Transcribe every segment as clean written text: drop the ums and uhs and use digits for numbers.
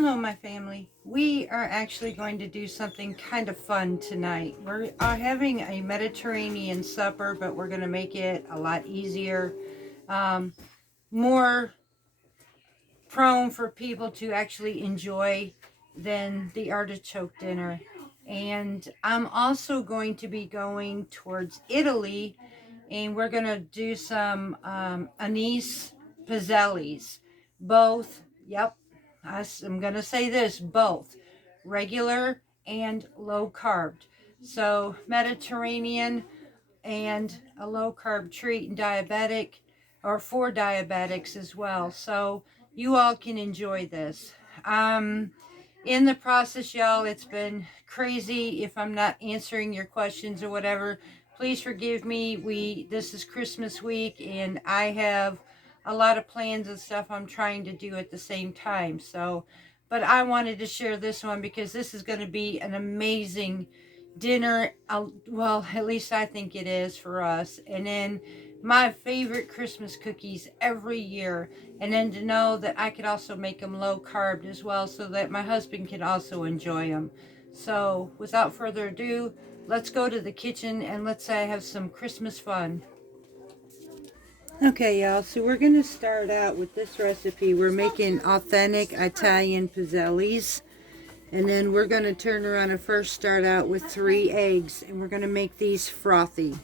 Hello, my family. We are actually going to do something kind of fun tonight. We're having a Mediterranean supper, but we're going to make it a lot easier, more prone for people to actually enjoy than the artichoke dinner. And I'm also going to be going towards Italy, and we're going to do some Anise Pizzelles. Both, yep, I'm going to say this, both regular and low carb. So Mediterranean and a low carb treat and diabetic, or for diabetics as well. So you all can enjoy this. In the process, y'all, it's been crazy. If I'm not answering your questions or whatever, please forgive me. This is Christmas week, and I have a lot of plans and stuff I'm trying to do at the same time. So, but I wanted to share this one because this is going to be an amazing dinner. Well, at least I think it is for us. And then my favorite Christmas cookies every year. And then to know that I could also make them low carb as well, so that my husband can also enjoy them. So without further ado, let's go to the kitchen and let's have some Christmas fun. Okay, y'all, so we're going to start out with this recipe. We're making authentic Italian pizzelles. And then we're going to turn around and first start out with 3 eggs. And we're going to make these frothy.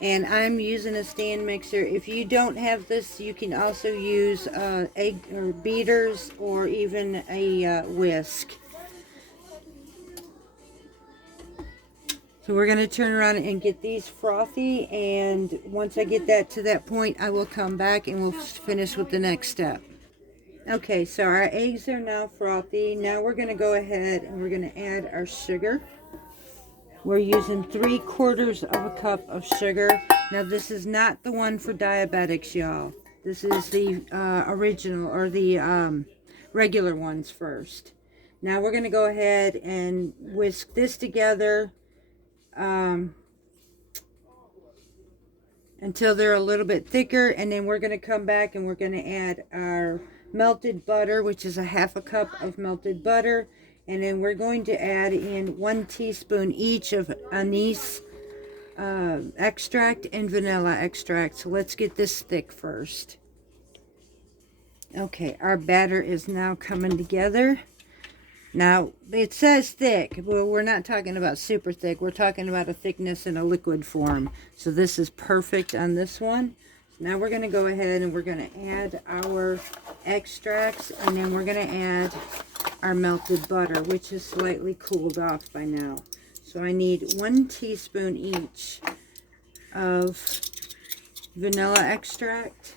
And I'm using a stand mixer. If you don't have this, you can also use egg or beaters, or even a whisk. So we're going to turn around and get these frothy. And once I get that to that point, I will come back and we'll finish with the next step. Okay, so our eggs are now frothy. Now we're going to go ahead and we're going to add our sugar. We're using 3/4 of a cup of sugar. Now this is not the one for diabetics, y'all. This is the original, or the regular ones first. Now we're going to go ahead and whisk this together until they're a little bit thicker, and then we're going to come back and we're going to add our melted butter, which is a 1/2 cup of melted butter, and then we're going to add in 1 teaspoon each of anise extract and vanilla extract. So let's get this thick first. Okay, our batter is now coming together. Now, it says thick. Well, we're not talking about super thick. We're talking about a thickness in a liquid form. So this is perfect on this one. So now we're going to go ahead and we're going to add our extracts. And then we're going to add our melted butter, which is slightly cooled off by now. So I need 1 teaspoon each of vanilla extract.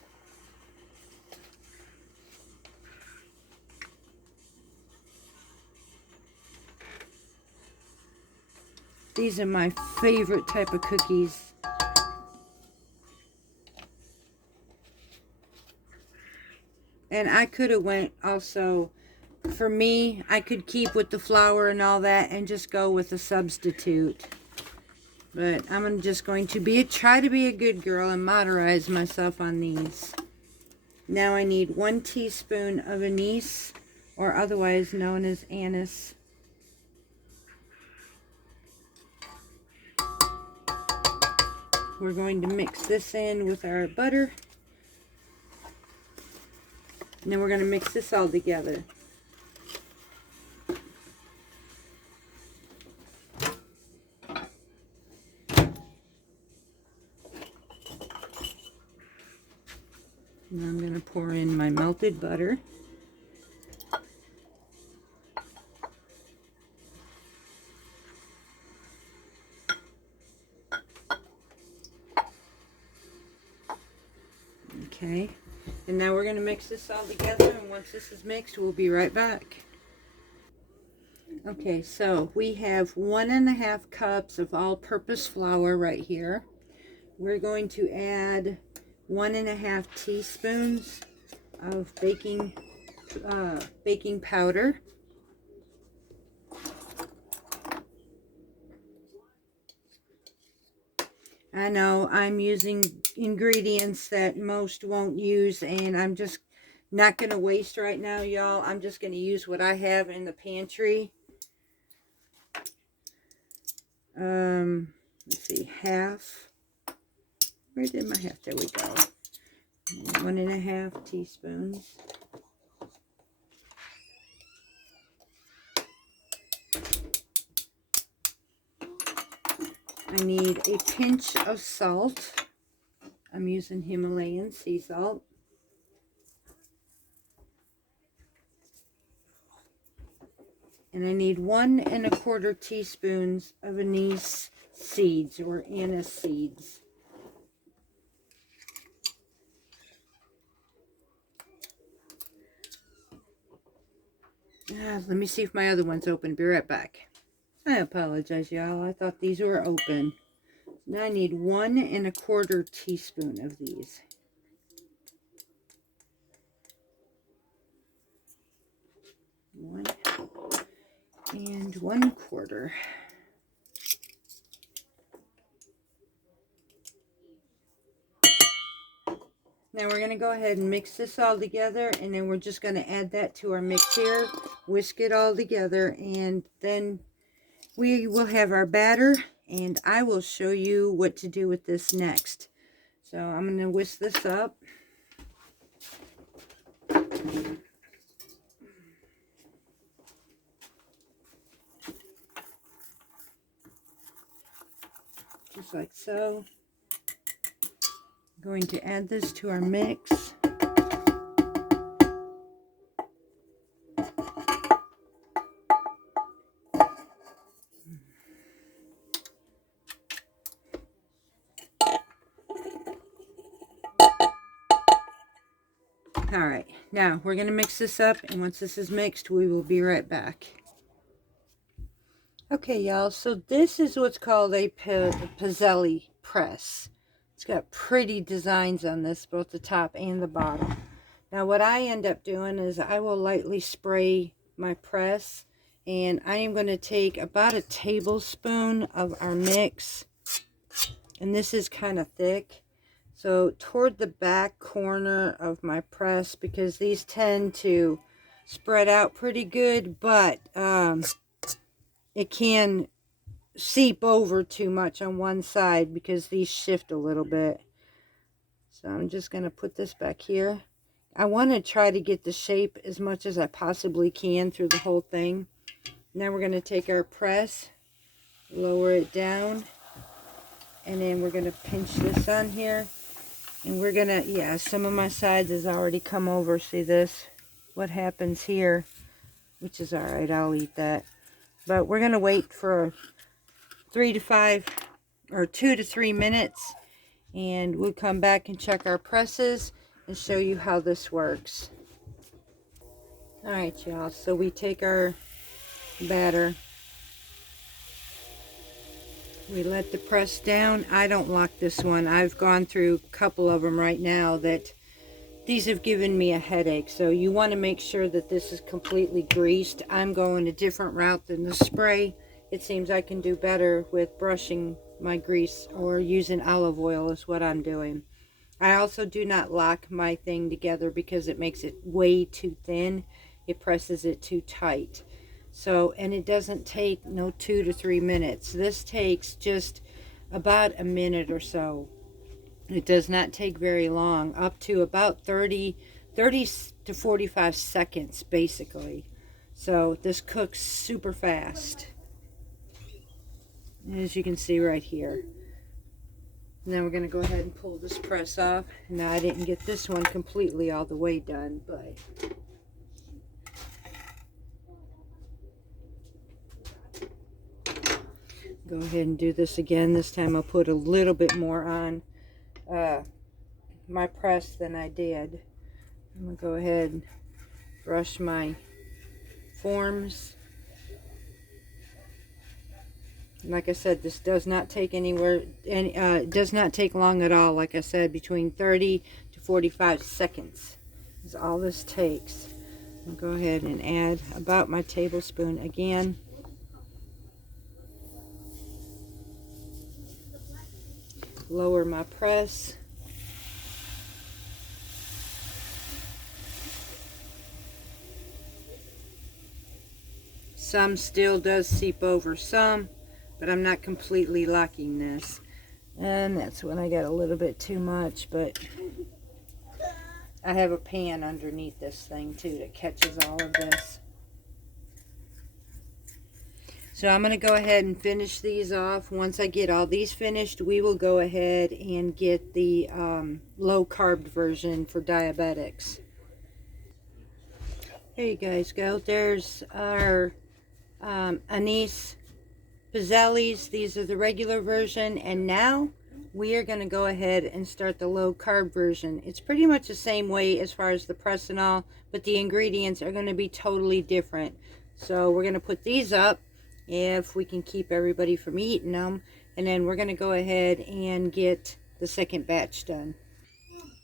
These are my favorite type of cookies. And I could have went also, for me, I could keep with the flour and all that and just go with a substitute. But I'm just going to try to be a good girl and moderize myself on these. Now I need 1 teaspoon of anise, or otherwise known as anise. We're going to mix this in with our butter. And then we're going to mix this all together. Now I'm going to pour in my melted butter. Okay, and now we're going to mix this all together, and once this is mixed, we'll be right back. Okay, so we have 1½ cups of all-purpose flour right here. We're going to add 1½ teaspoons of baking powder. I know I'm using ingredients that most won't use, and I'm just not going to waste right now, y'all. I'm just going to use what I have in the pantry. Let's see, half. Where did my half? There we go. 1.5 teaspoons. I need a pinch of salt. I'm using Himalayan sea salt. And I need 1¼ teaspoons of anise seeds or anise seeds. Let me see if my other one's open. Be right back. I apologize, y'all. I thought these were open. Now I need 1¼ teaspoon of these. 1 1/4. Now we're going to go ahead and mix this all together, and then we're just going to add that to our mix here, whisk it all together, and then we will have our batter, and I will show you what to do with this next. So I'm going to whisk this up. Just like so. I'm going to add this to our mix. Alright, now we're going to mix this up, and once this is mixed, we will be right back. Okay, y'all, so this is what's called a Pizzelle press. It's got pretty designs on this, both the top and the bottom. Now, what I end up doing is I will lightly spray my press, and I am going to take about 1 tablespoon of our mix, and this is kind of thick. So toward the back corner of my press, because these tend to spread out pretty good, but it can seep over too much on one side because these shift a little bit. So I'm just going to put this back here. I want to try to get the shape as much as I possibly can through the whole thing. Now we're going to take our press, lower it down, and then we're going to pinch this on here. And we're going to, yeah, some of my sides has already come over. See this? What happens here? Which is alright, I'll eat that. But we're going to wait for 3 to 5 or 2 to 3 minutes, and we'll come back and check our presses and show you how this works. Alright, y'all, so we take our batter, we let the press down. I don't lock this one. I've gone through a couple of them right now that these have given me a headache, so you want to make sure that this is completely greased. I'm going a different route than the spray. It seems I can do better with brushing my grease or using olive oil is what I'm doing. I also do not lock my thing together because it makes it way too thin. It presses it too tight. So, and it doesn't take no 2 to 3 minutes. This takes just about a minute or so. It does not take very long, up to about 30 to 45 seconds basically. So this cooks super fast, as you can see right here. Now we're going to go ahead and pull this press off. Now I didn't get this one completely all the way done, but go ahead and do this again. This time I'll put a little bit more on my press than I did. I'm going to go ahead and brush my forms. Like I said, this does not take it does not take long at all. Like I said, between 30 to 45 seconds is all this takes. I'll go ahead and add about my tablespoon again. Lower my press. Some still does seep over some, but I'm not completely locking this. And that's when I got a little bit too much, but I have a pan underneath this thing too that catches all of this. So I'm going to go ahead and finish these off. Once I get all these finished, we will go ahead and get the low carb version for diabetics. There you guys go. There's our Anise Pizzelles. These are the regular version, and now we are going to go ahead and start the low carb version. It's pretty much the same way as far as the press and all, but the ingredients are going to be totally different. So we're going to put these up if we can keep everybody from eating them, and then we're going to go ahead and get the second batch done.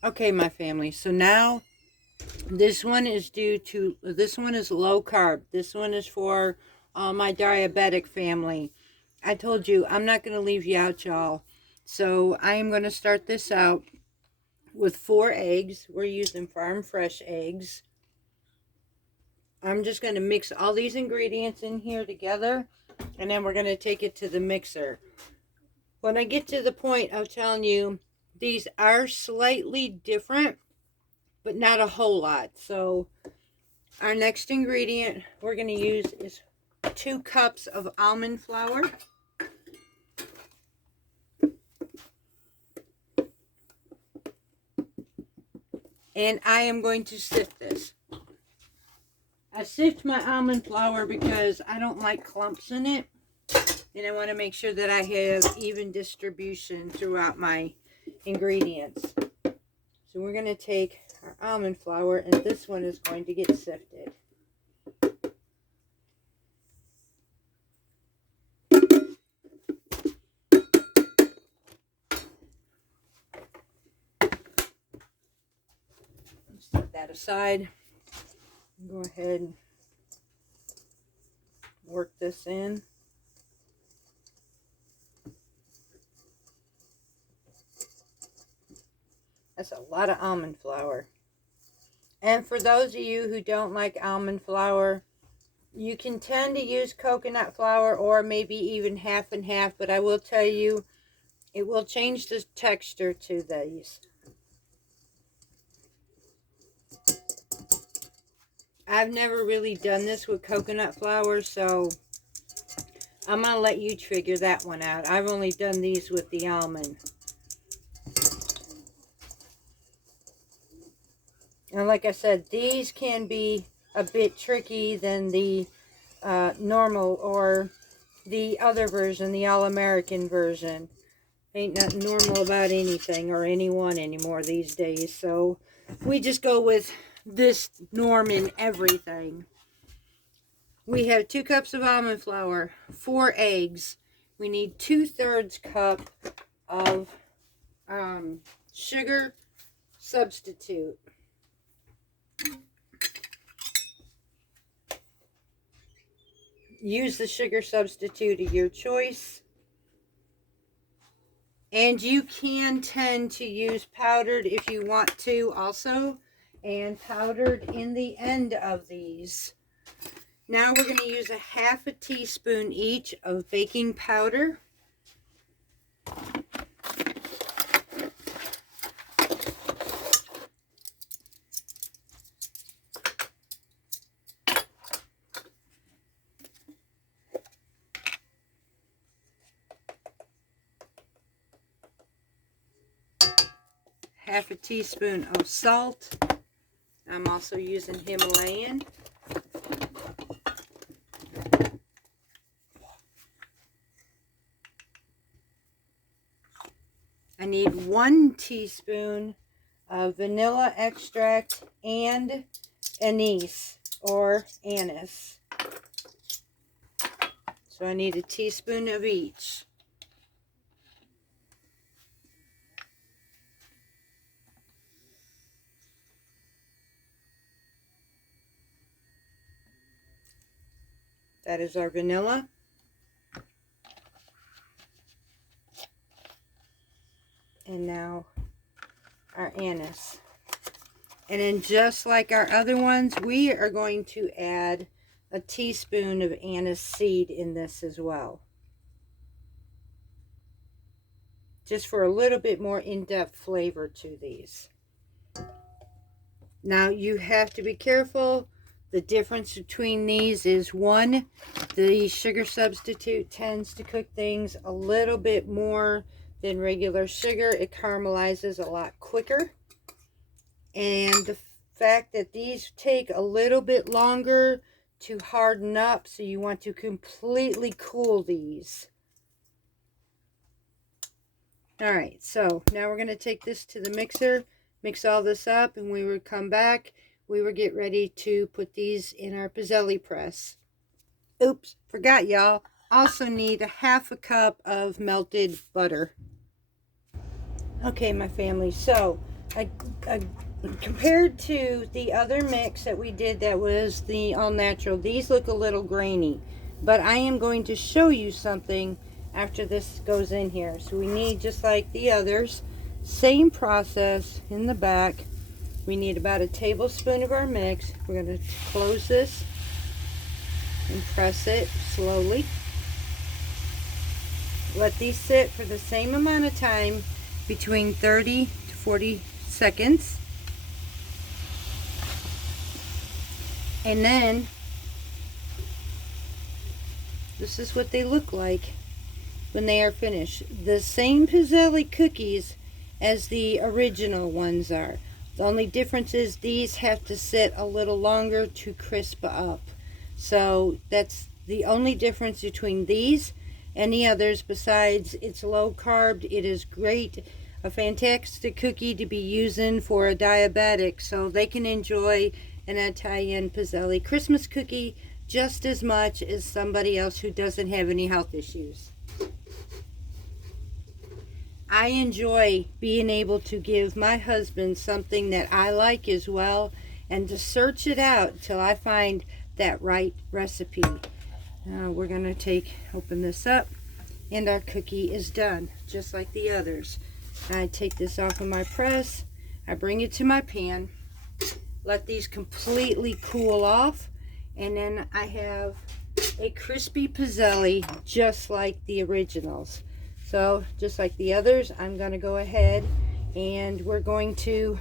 Okay, my family, so now this one is low carb. This one is for my diabetic family. I told you I'm not going to leave you out, y'all. So I am going to start this out with 4 eggs. We're using farm fresh eggs. I'm just going to mix all these ingredients in here together, and then we're going to take it to the mixer. When I get to the point of telling you, these are slightly different, but not a whole lot. So our next ingredient we're going to use is 2 cups of almond flour. And I am going to sift this. I sift my almond flour because I don't like clumps in it. And I want to make sure that I have even distribution throughout my ingredients. So we're going to take our almond flour, and this one is going to get sifted. Let's set that aside. Go ahead and work this in. That's a lot of almond flour. And for those of you who don't like almond flour, you can tend to use coconut flour or maybe even half and half, but I will tell you, it will change the texture to these. I've never really done this with coconut flour, so I'm going to let you figure that one out. I've only done these with the almond. And like I said, these can be a bit tricky than the normal or the other version, the all-American version. Ain't nothing normal about anything or anyone anymore these days. So we just go with this norm in everything. We have 2 cups of almond flour, 4 eggs. We need 2/3 cup of sugar substitute. Use the sugar substitute of your choice. And you can tend to use powdered if you want to also. And powdered in the end of these. Now we're going to use a 1/2 teaspoon each of baking powder. Half a teaspoon of salt. I'm also using Himalayan. I need 1 teaspoon of vanilla extract and anise or anise. So I need a teaspoon of each. That is our vanilla. And now our anise. And then just like our other ones, we are going to add a teaspoon of anise seed in this as well, just for a little bit more in-depth flavor to these. Now you have to be careful. The difference between these is, one, the sugar substitute tends to cook things a little bit more than regular sugar. It caramelizes a lot quicker. And the fact that these take a little bit longer to harden up, so you want to completely cool these. All right, so now we're going to take this to the mixer, mix all this up, and we will come back. We will get ready to put these in our Pizzelle press. Oops, forgot y'all. Also need a half a cup of melted butter. Okay, my family, so I compared to the other mix that we did that was the all natural, these look a little grainy, but I am going to show you something after this goes in here. So we need, just like the others, same process in the back. We need about a tablespoon of our mix. We're going to close this and press it slowly. Let these sit for the same amount of time, between 30 to 40 seconds. And then this is what they look like when they are finished. The same Pizzelle cookies as the original ones are. The only difference is these have to sit a little longer to crisp up. So that's the only difference between these and the others. Besides, it's low carb. It is great, a fantastic cookie to be using for a diabetic, so they can enjoy an Italian Pizzelle Christmas cookie just as much as somebody else who doesn't have any health issues. I enjoy being able to give my husband something that I like as well, and to search it out till I find that right recipe. Now we're going to open this up, and our cookie is done, just like the others. I take this off of my press, I bring it to my pan, let these completely cool off, and then I have a crispy Pizzelle just like the originals. So just like the others, I'm going to go ahead and we're going to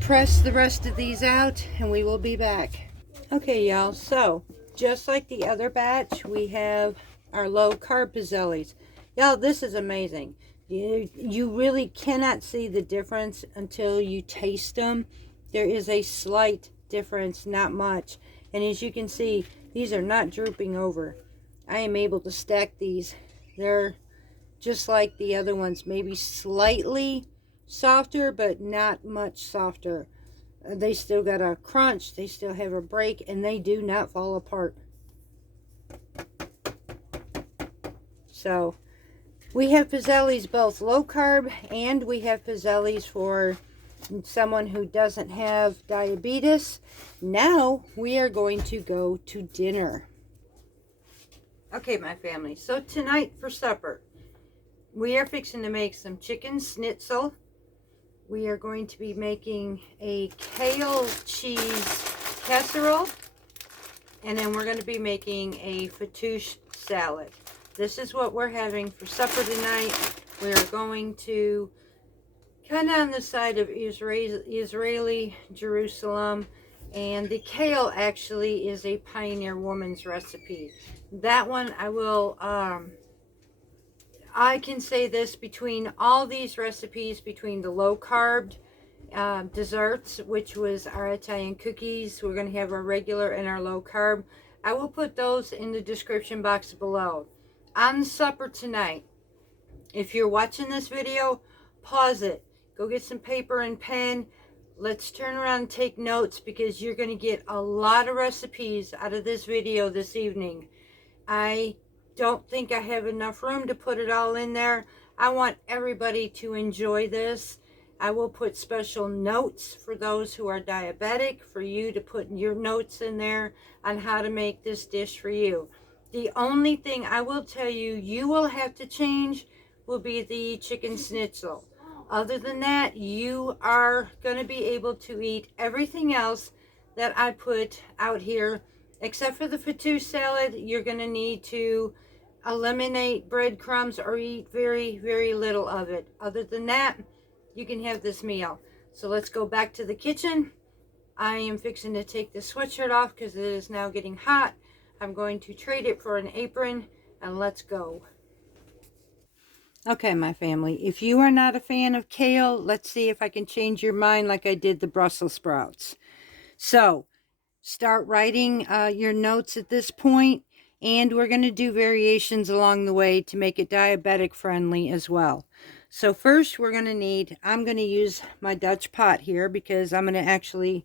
press the rest of these out, and we will be back. Okay, y'all, so just like the other batch, we have our low carb Pizzelles. Y'all, this is amazing. You really cannot see the difference until you taste them. There is a slight difference, not much. And as you can see, these are not drooping over. I am able to stack these. They're just like the other ones, maybe slightly softer, but not much softer. They still got a crunch, they still have a break, and they do not fall apart. So we have Pizzelles both low carb, and we have Pizzelles for someone who doesn't have diabetes. Now we are going to go to dinner. Okay, my family, so tonight for supper, we are fixing to make some chicken schnitzel. We are going to be making a kale cheese casserole, and then we're going to be making a fattoush salad. This is what we're having for supper tonight. We are going to kind of on the side of Israeli Jerusalem, and the kale actually is a Pioneer Woman's recipe. That one I will, I can say this, between all these recipes, between the low carb desserts, which was our Italian cookies, we're going to have our regular and our low carb. I will put those in the description box below. On supper tonight, if you're watching this video, pause it. Go get some paper and pen. Let's turn around and take notes, because you're going to get a lot of recipes out of this video this evening. I don't think I have enough room to put it all in there. I want everybody to enjoy this. I will put special notes for those who are diabetic, for you to put your notes in there on how to make this dish for you. The only thing I will tell you, you will have to change will be the chicken schnitzel. Other than that, you are going to be able to eat everything else that I put out here Except for the fattoush salad, you're going to need to eliminate breadcrumbs or eat very, very little of it. Other than that, you can have this meal. So let's go back to the kitchen. I am fixing to take this sweatshirt off because it is now getting hot. I'm going to trade it for an apron, and let's go. Okay, my family, if you are not a fan of kale, let's see if I can change your mind like I did the Brussels sprouts. So, start writing your notes at this point, and we're going to do variations along the way to make it diabetic friendly as well. So first we're going to need, I'm going to use my Dutch pot here because I'm going to actually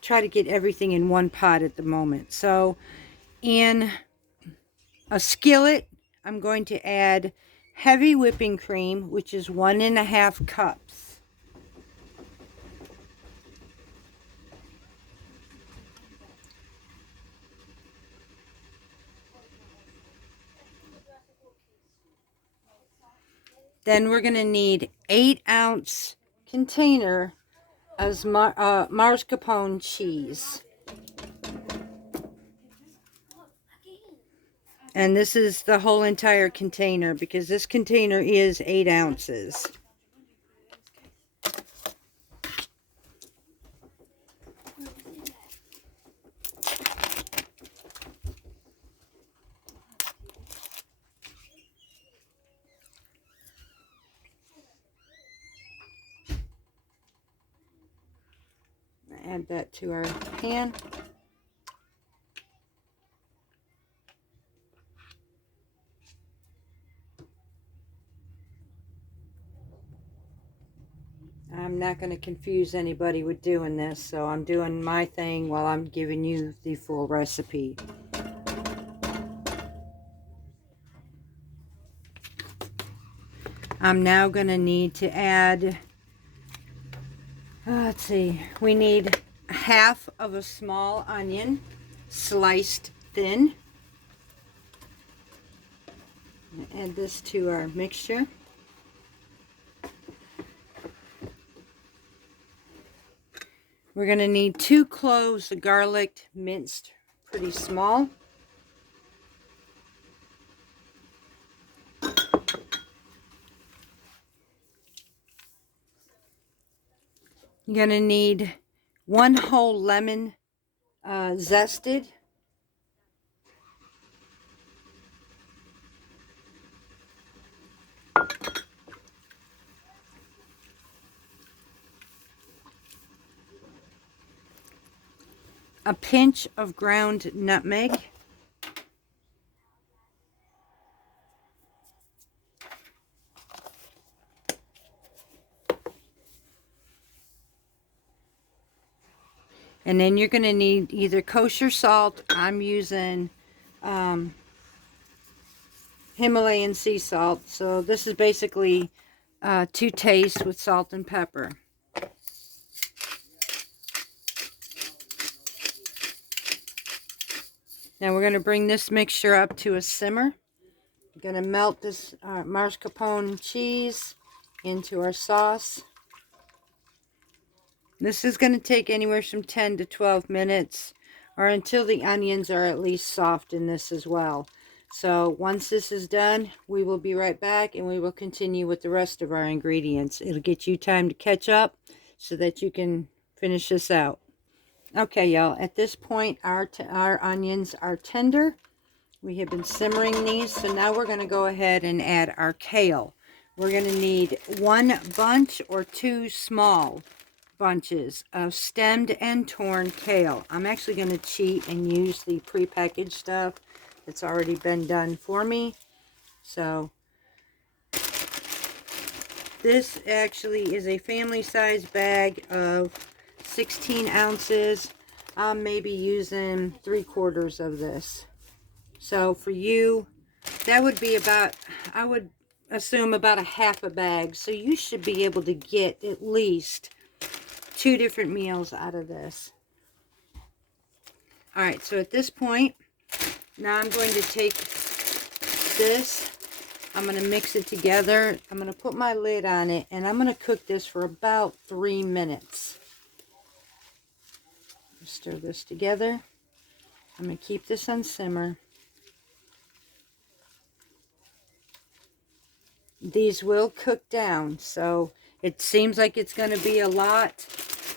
try to get everything in one pot at the moment. So in a skillet, I'm going to add heavy whipping cream, which is 1.5 cups. Then we're going to need 8-ounce container of mascarpone cheese. And this is the whole entire container because this container is 8 ounces. Add that to our pan. I'm not going to confuse anybody with doing this, so I'm doing my thing while I'm giving you the full recipe. I'm now going to need to add, let's see, we need half of a small onion, sliced thin. Add this to our mixture. We're going to need 2 cloves of garlic, minced pretty small. You're going to need 1 whole lemon zested. A pinch of ground nutmeg. And then you're going to need either kosher salt. I'm using Himalayan sea salt. So this is basically to taste with salt and pepper. Now we're going to bring this mixture up to a simmer. We're going to melt this mascarpone cheese into our sauce. This is going to take anywhere from 10 to 12 minutes, or until the onions are at least soft in this as well. So once this is done, we will be right back and we will continue with the rest of our ingredients. It'll get you time to catch up so that you can finish this out. Okay, y'all, at this point our onions are tender. We have been simmering these, so now we're going to go ahead and add our kale. We're going to need 1 bunch or 2 small bunches of stemmed and torn kale. I'm actually going to cheat and use the prepackaged stuff that's already been done for me. So this actually is a family size bag of 16 ounces. I'm maybe using 3/4 of this. So for you, that would be about, I would assume about a half a bag. So you should be able to get at least 2 different meals out of this. All right, so at this point, now I'm going to take this, I'm going to mix it together, I'm going to put my lid on it, and I'm going to cook this for about 3 minutes. Stir this together. I'm going to keep this on simmer. These will cook down, so it seems like it's going to be a lot.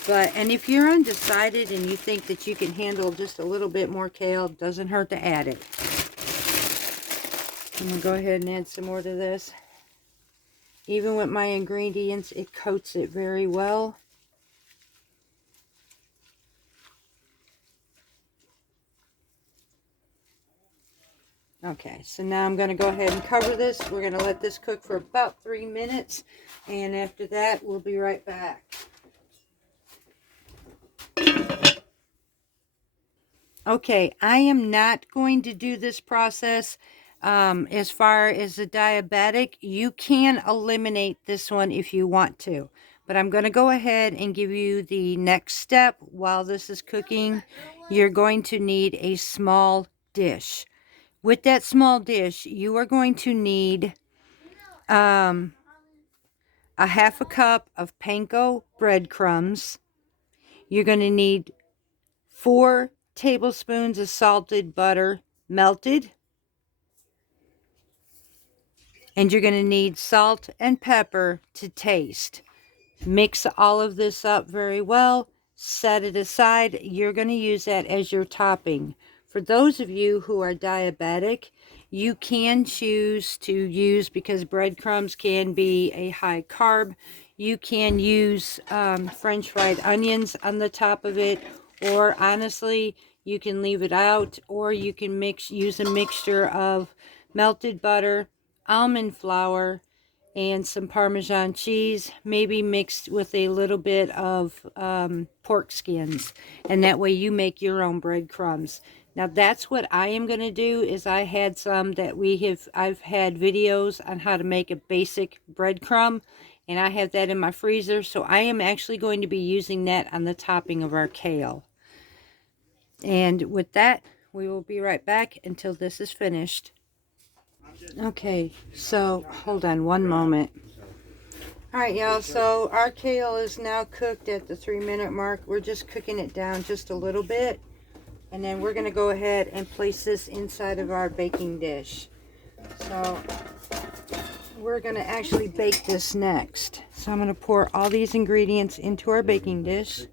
And if you're undecided and you think that you can handle just a little bit more kale, it doesn't hurt to add it. I'm going to go ahead and add some more to this. Even with my ingredients, it coats it very well. Okay, so now I'm going to go ahead and cover this. We're going to let this cook for about 3 minutes. And after that, we'll be right back. Okay, I am not going to do this process as far as a diabetic. You can eliminate this one if you want to. But I'm going to go ahead and give you the next step while this is cooking. You're going to need a small dish. With that small dish, you are going to need a half a cup of panko breadcrumbs. You're going to need 4 tablespoons of salted butter melted. And you're going to need salt and pepper to taste. Mix all of this up very well. Set it aside. You're going to use that as your topping. For those of you who are diabetic, you can choose to use, because breadcrumbs can be a high carb, you can use French fried onions on the top of it, or honestly, you can leave it out, or you can use a mixture of melted butter, almond flour, and some Parmesan cheese, maybe mixed with a little bit of pork skins, and that way you make your own breadcrumbs. Now that's what I am going to do. Is I had some that I've had videos on how to make a basic breadcrumb, and I have that in my freezer, so I am actually going to be using that on the topping of our kale. And with that, we will be right back until this is finished. Okay, so hold on one moment. Alright, y'all, so our kale is now cooked at the 3-minute mark. We're just cooking it down just a little bit. And then we're going to go ahead and place this inside of our baking dish. So we're going to actually bake this next. So I'm going to pour all these ingredients into our baking dish.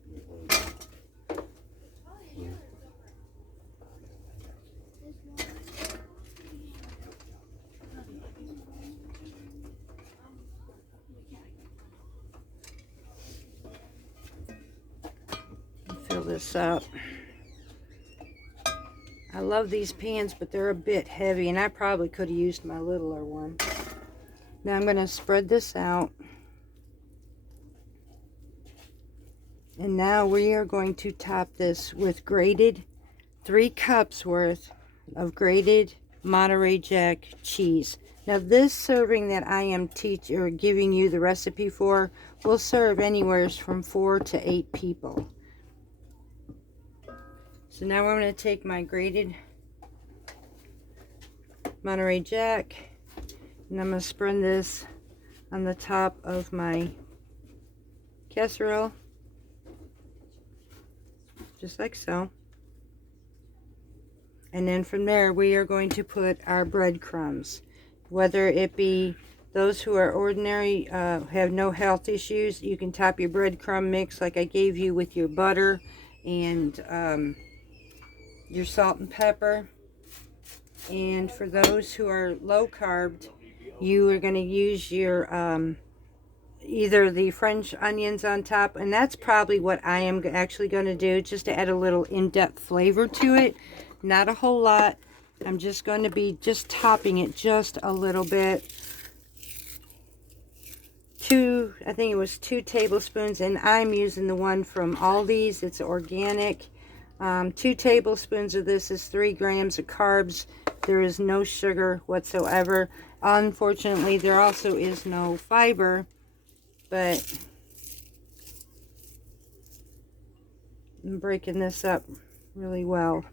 Fill this up. I love these pans, but they're a bit heavy, and I probably could have used my littler one. Now I'm going to spread this out. And now we are going to top this with grated 3 cups worth of grated Monterey Jack cheese. Now this serving that I am giving you the recipe for will serve anywhere from 4 to 8 people. So now I'm going to take my grated Monterey Jack, and I'm going to spread this on the top of my casserole, just like so. And then from there we are going to put our breadcrumbs, whether it be those who are ordinary, have no health issues. You can top your breadcrumb mix like I gave you with your butter and your salt and pepper. And for those who are low carb, you are going to use your either the French onions on top, and that's probably what I am actually going to do, just to add a little in-depth flavor to it. Not a whole lot. I'm just going to be just topping it just a little bit. I think it was 2 tablespoons, and I'm using the one from Aldi's. It's organic. 2 tablespoons of this is 3 grams of carbs. There is no sugar whatsoever. Unfortunately, there also is no fiber, but I'm breaking this up really well.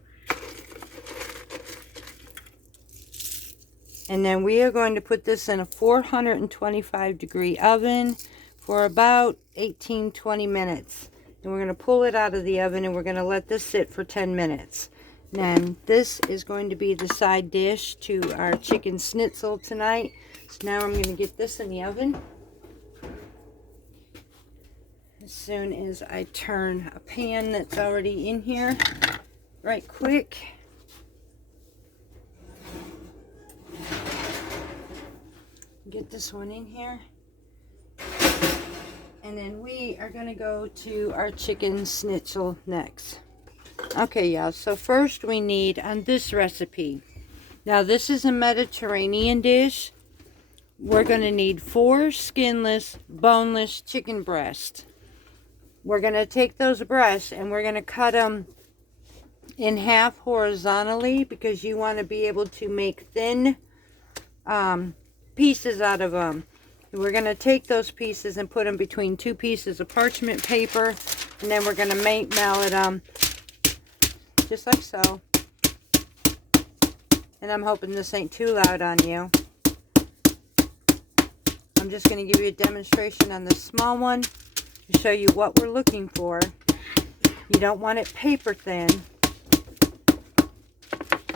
And then we are going to put this in a 425-degree oven for about 18-20 minutes. And we're going to pull it out of the oven, and we're going to let this sit for 10 minutes. And this is going to be the side dish to our chicken schnitzel tonight. So now I'm going to get this in the oven. As soon as I turn a pan that's already in here right quick. Get this one in here. And then we are going to go to our chicken schnitzel next. Okay, y'all. So first we need on this recipe. Now this is a Mediterranean dish. We're going to need 4 skinless, boneless chicken breasts. We're going to take those breasts and we're going to cut them in half horizontally because you want to be able to make thin pieces out of them. We're going to take those pieces and put them between 2 pieces of parchment paper, and then we're going to mallet them just like so. And I'm hoping this ain't too loud on you. I'm just going to give you a demonstration on the small one to show you what we're looking for. You don't want it paper thin,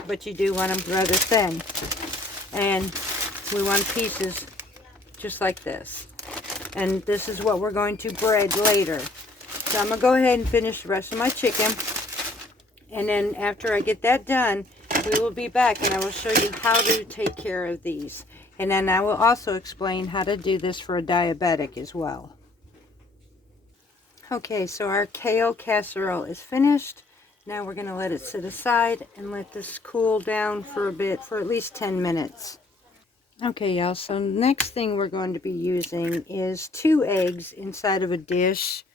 but you do want them rather thin. And we want pieces just like this. And this is what we're going to bread later. So I'm going to go ahead and finish the rest of my chicken. And then after I get that done, we will be back and I will show you how to take care of these. And then I will also explain how to do this for a diabetic as well. Okay, so our kale casserole is finished. Now we're going to let it sit aside and let this cool down for a bit, for at least 10 minutes. Okay, y'all, so next thing we're going to be using is 2 eggs inside of a dish.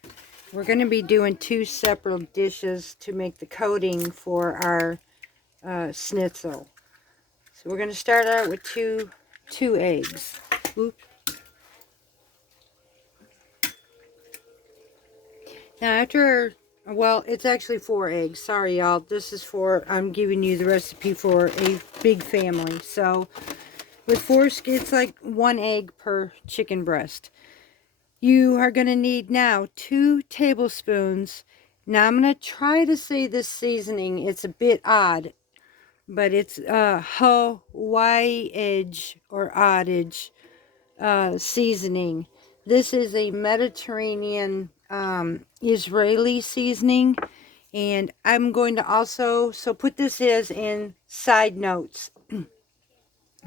We're going to be doing 2 separate dishes to make the coating for our schnitzel. So we're going to start out with two eggs. Oops. Now after, well, it's actually 4 eggs. Sorry, y'all. This is for, I'm giving you the recipe for a big family. So with 4, it's like 1 egg per chicken breast. You are going to need now 2 tablespoons. Now I'm going to try to say this seasoning. It's a bit odd, but it's Hawaii-age or oddage seasoning. This is a Mediterranean Israeli seasoning, and I'm going to also, so put this as in side notes.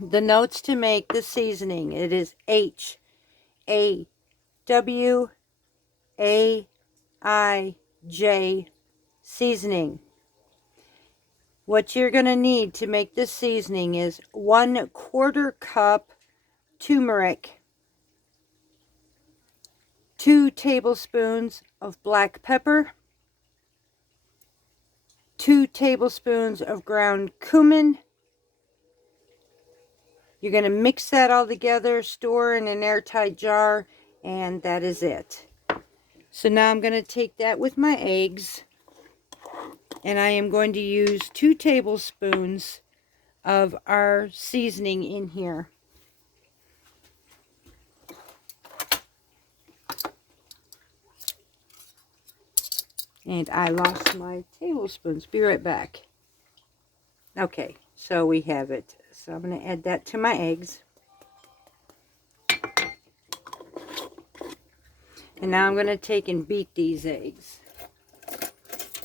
The notes to make this seasoning, it is Hawaii seasoning. What you're going to need to make this seasoning is 1/4 cup turmeric, 2 tablespoons of black pepper, 2 tablespoons of ground cumin. You're going to mix that all together, store in an airtight jar, and that is it. So now I'm going to take that with my eggs, and I am going to use 2 tablespoons of our seasoning in here. And I lost my tablespoons. Be right back. Okay, so we have it. So I'm going to add that to my eggs. And now I'm going to take and beat these eggs.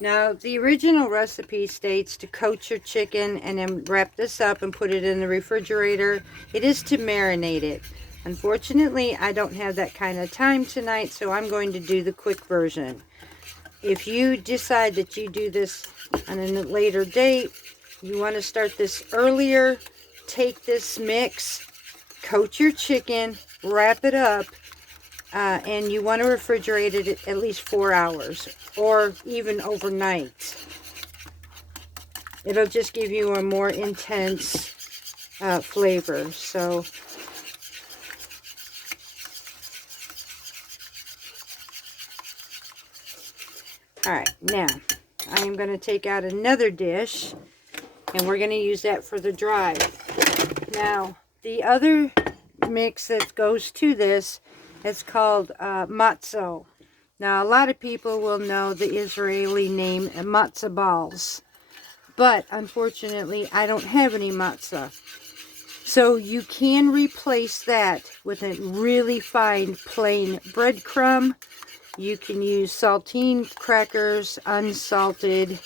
Now, the original recipe states to coat your chicken and then wrap this up and put it in the refrigerator. It is to marinate it. Unfortunately, I don't have that kind of time tonight, so I'm going to do the quick version. If you decide that you do this on a later date, you want to start this earlier, take this mix, coat your chicken, wrap it up, and you want to refrigerate it at least 4 hours or even overnight. It'll just give you a more intense flavor. So alright, now I am going to take out another dish and we're going to use that for the dry. Now the other mix that goes to this is called matzo. Now a lot of people will know the Israeli name matzo balls. but unfortunately I don't have any matzah. So you can replace that with a really fine plain breadcrumb. You can use saltine crackers, unsalted.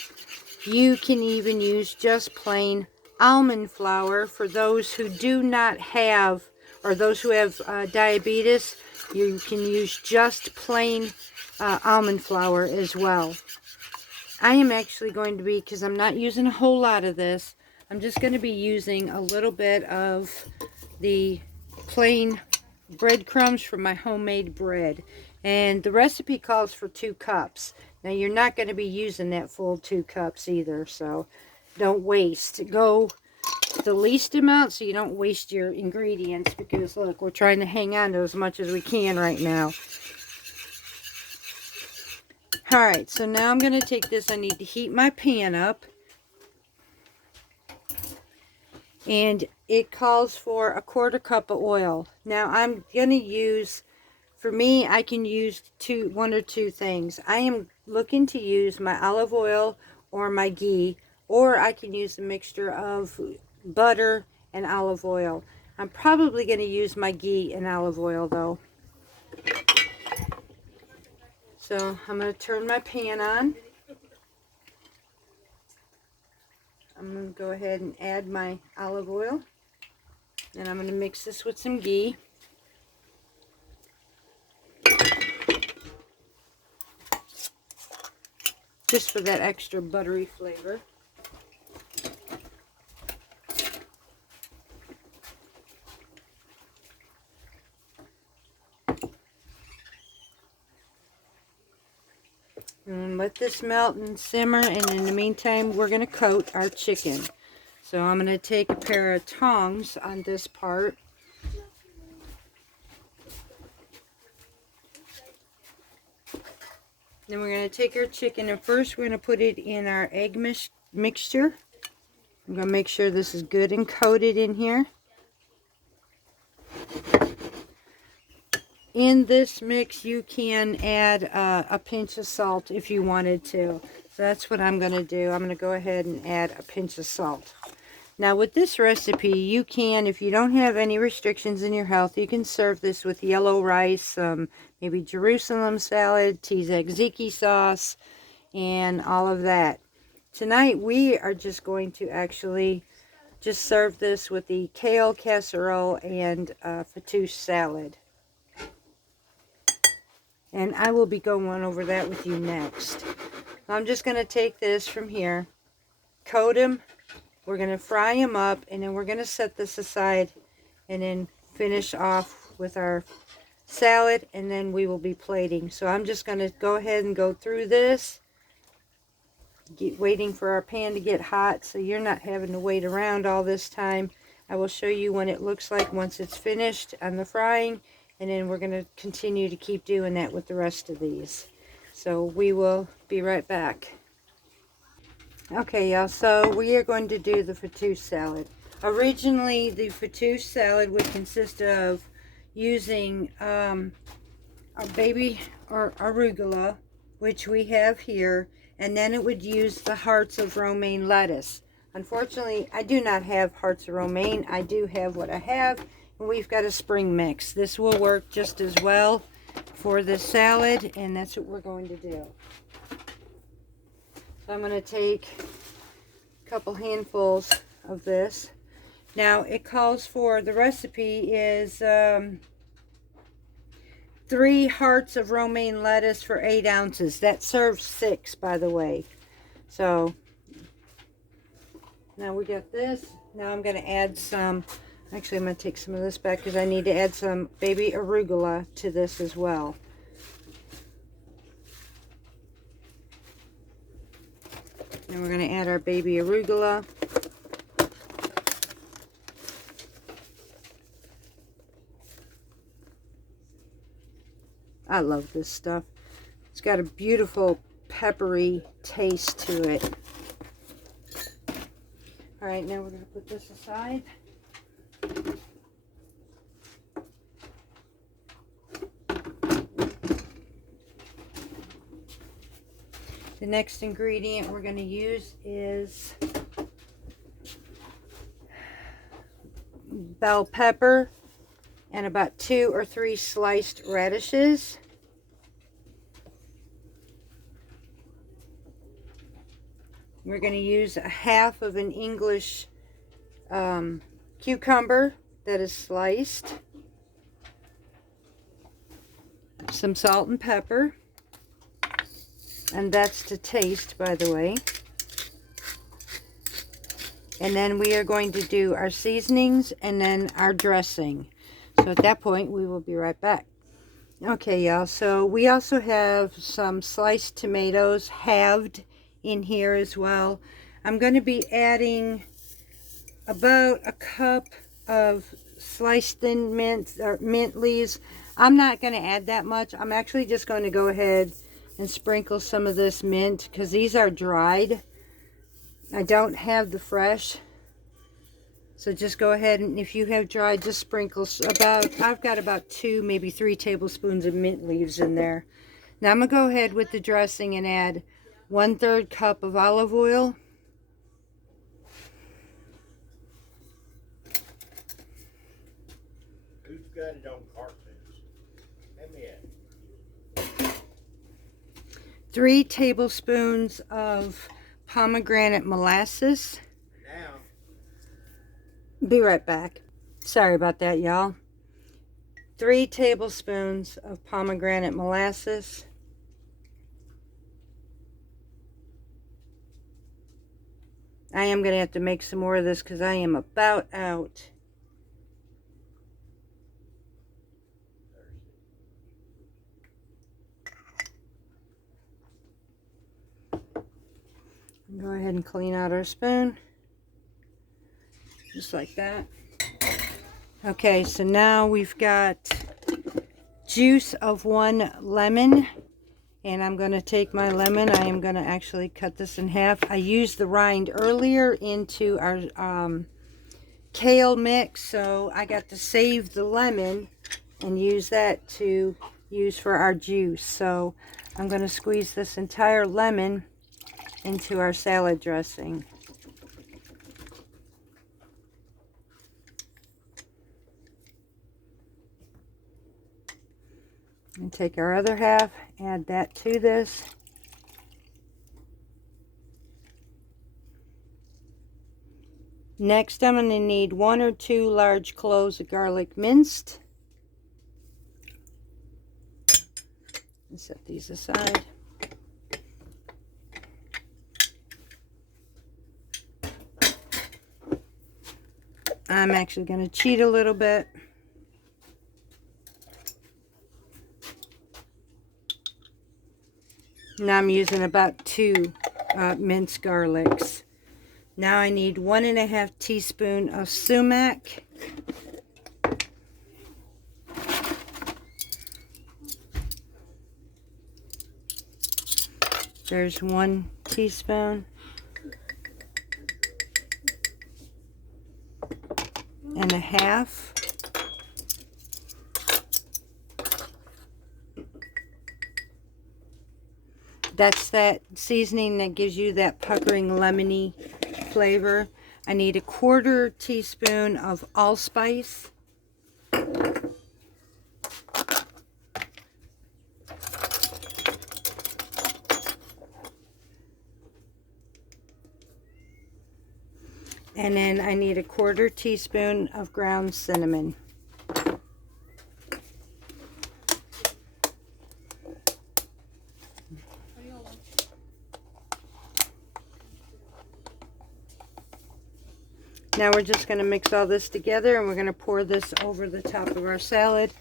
You can even use just plain almond flour for those who do not have, or those who have diabetes. You can use just plain almond flour as well. I am actually going to be, because I'm not using a whole lot of this, I'm just going to be using a little bit of the plain breadcrumbs from my homemade bread. And the recipe calls for 2 cups. Now you're not going to be using that full 2 cups either, so don't waste. Go the least amount so you don't waste your ingredients, because look, we're trying to hang on to as much as we can right now. Alright, so now I'm going to take this. I need to heat my pan up. And it calls for 1/4 cup of oil. Now I'm going to use, for me, I can use 1 or 2 things. I am looking to use my olive oil or my ghee, or I can use a mixture of butter and olive oil. I'm probably going to use my ghee and olive oil though. So I'm going to turn my pan on. I'm going to go ahead and add my olive oil. And I'm going to mix this with some ghee. Just for that extra buttery flavor. And let this melt and simmer, and in the meantime we're going to coat our chicken. So I'm going to take a pair of tongs on this part. Then we're going to take our chicken, and first we're going to put it in our egg mixture. I'm going to make sure this is good and coated in here. In this mix you can add a pinch of salt if you wanted to. So that's what I'm going to do. I'm going to go ahead and add a pinch of salt. Now with this recipe, you can, if you don't have any restrictions in your health, you can serve this with yellow rice, maybe Jerusalem salad, tzatziki sauce, and all of that. Tonight we are just going to actually just serve this with the kale casserole and fattoush salad. And I will be going over that with you next. I'm just going to take this from here, coat them, we're going to fry them up, and then we're going to set this aside and then finish off with our salad, and then we will be plating. So I'm just going to go ahead and go through this, waiting for our pan to get hot so you're not having to wait around all this time. I will show you what it looks like once it's finished on the frying. And then we're going to continue to keep doing that with the rest of these. So we will be right back. Okay, y'all, so we are going to do the fattoush salad. Originally, the fattoush salad would consist of using a baby or arugula, which we have here, and then it would use the hearts of romaine lettuce. Unfortunately, I do not have hearts of romaine. I do have what I have. We've got a spring mix. This will work just as well for the salad, and that's what we're going to do. So I'm going to take a couple handfuls of this. Now it calls for, the recipe is 3 hearts of romaine lettuce for 8 ounces. That serves 6, by the way. So now we got this. Now I'm going to add some. Actually, I'm going to take some of this back because I need to add some baby arugula to this as well. And we're going to add our baby arugula. I love this stuff. It's got a beautiful peppery taste to it. Alright, now we're going to put this aside. The next ingredient we're going to use is bell pepper, and about 2 or 3 sliced radishes. We're going to use a half of an English cucumber that is sliced. Some salt and pepper. And that's to taste, by the way. And then we are going to do our seasonings and then our dressing. So at that point, we will be right back. Okay, y'all. So we also have some sliced tomatoes halved in here as well. I'm going to be adding about a cup of sliced thin mint or mint leaves. I'm not going to add that much. I'm actually just going to go ahead and sprinkle some of this mint because these are dried. I don't have the fresh. So just go ahead and if you have dried, just sprinkle about, I've got about 2, maybe 3 tablespoons of mint leaves in there. Now I'm going to go ahead with the dressing and add 1/3 cup of olive oil. Who's got it on cartons? Let me add. 3 tablespoons of pomegranate molasses. Now. Be right back. Sorry about that, y'all. 3 tablespoons of pomegranate molasses. I am going to have to make some more of this because I am about out. Go ahead and clean out our spoon. Just like that. Okay, so now we've got juice of 1 lemon. And I'm going to take my lemon. I am going to actually cut this in half. I used the rind earlier into our kale mix. So I got to save the lemon and use that to use for our juice. So I'm going to squeeze this entire lemon into our salad dressing. And take our other half, add that to this. Next, I'm going to need 1 or 2 large cloves of garlic minced. Let's set these aside. I'm actually going to cheat a little bit. Now I'm using about 2 minced garlics. Now I need 1½ teaspoon of sumac. There's 1 teaspoon. And a half. That's that seasoning that gives you that puckering lemony flavor. I need 1/4 teaspoon of allspice. And then I need 1/4 teaspoon of ground cinnamon. Now we're just going to mix all this together and we're going to pour this over the top of our salad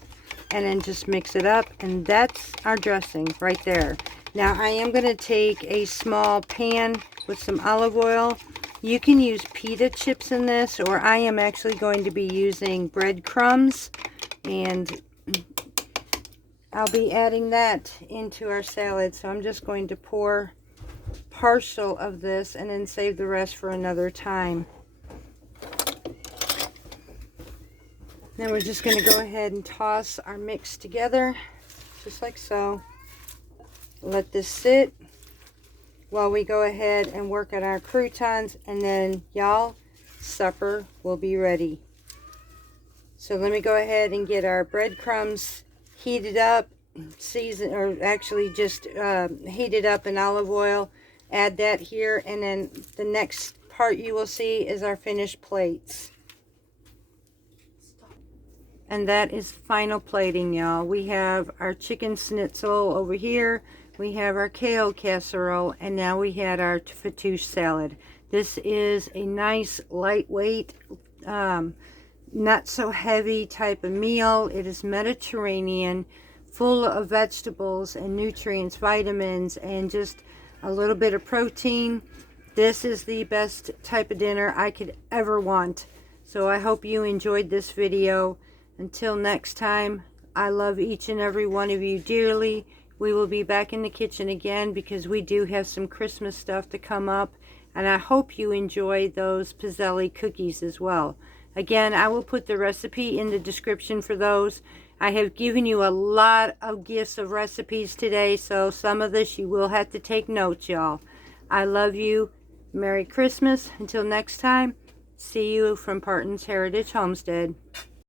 and then just mix it up, and that's our dressing right there. Now I am going to take a small pan with some olive oil. You can use pita chips in this, or I am actually going to be using breadcrumbs, and I'll be adding that into our salad. So I'm just going to pour partial of this and then save the rest for another time. Then we're just going to go ahead and toss our mix together, just like so. Let this sit while we go ahead and work on our croutons, and then y'all, supper will be ready. So let me go ahead and get our breadcrumbs heated up, season, or actually just heated up in olive oil. Add that here, and then the next part you will see is our finished plates. And that is final plating, y'all. We have our chicken schnitzel over here. We have our kale casserole, and now we had our fattoush salad. This is a nice, lightweight, not so heavy type of meal. It is Mediterranean, full of vegetables and nutrients, vitamins, and just a little bit of protein. This is the best type of dinner I could ever want. So I hope you enjoyed this video. Until next time, I love each and every one of you dearly. We will be back in the kitchen again because we do have some Christmas stuff to come up. And I hope you enjoy those Pizzelle cookies as well. Again, I will put the recipe in the description for those. I have given you a lot of gifts of recipes today, so some of this you will have to take notes, y'all. I love you. Merry Christmas. Until next time, see you from Parton's Heritage Homestead.